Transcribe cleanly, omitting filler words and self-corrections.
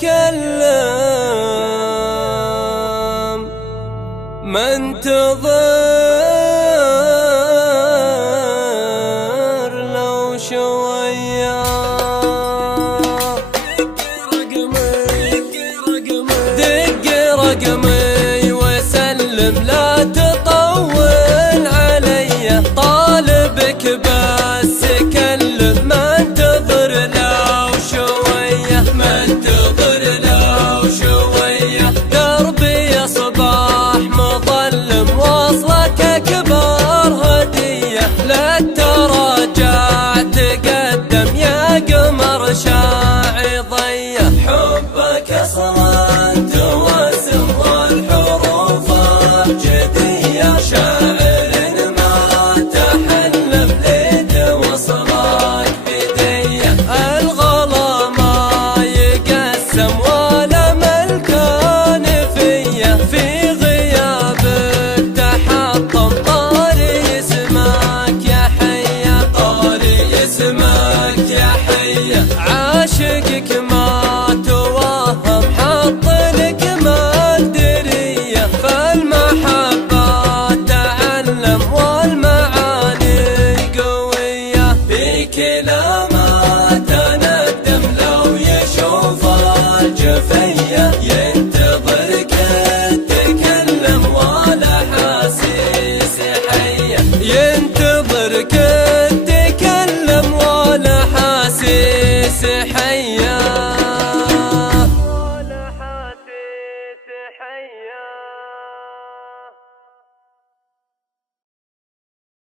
كلم منتظر لو شوية. دق رقمي وسلم لا تطول علي، طالبك بس كلم منتظر لو شوية، منتظر لو شوية. دربي يا صباح مظلم وصلك أكبر هدية، لا تراجع تقدم يا قمر شاعي ضية. حبك أصلا توسم والحروف أبجدية، شاعر ما تحلم ليد وصلك بدية. الغلا ما يقسم ولا ملكان فيه، في غيابك تحطم طاري اسمك يا حية، طاري اسمك يا حية. عاشقك ما توهم حط لك مقدرية، فالمحبة تعلم والمعاني قوية. في كلامك